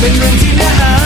เป็นเรื่องที่น่า